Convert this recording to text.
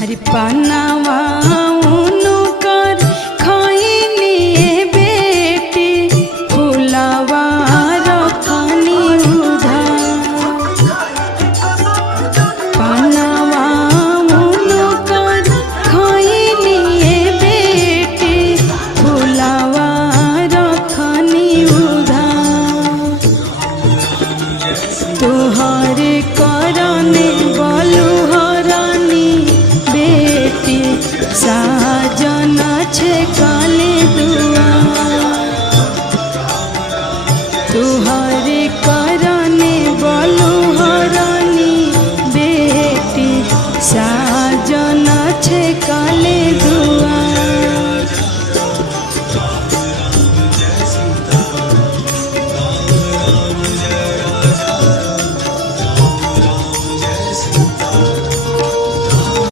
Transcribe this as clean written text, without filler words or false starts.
हरि पनावा उनकर खैनी बेटी फुलावा रखनी उधार। पनावा उनकर खैनी बेटी फुलावा रखनी उधार। तुहर करने बलुहरानी बेटी साजन छे काले दुआर। तुहर करने बलुहरानी बेटी साजन छे काले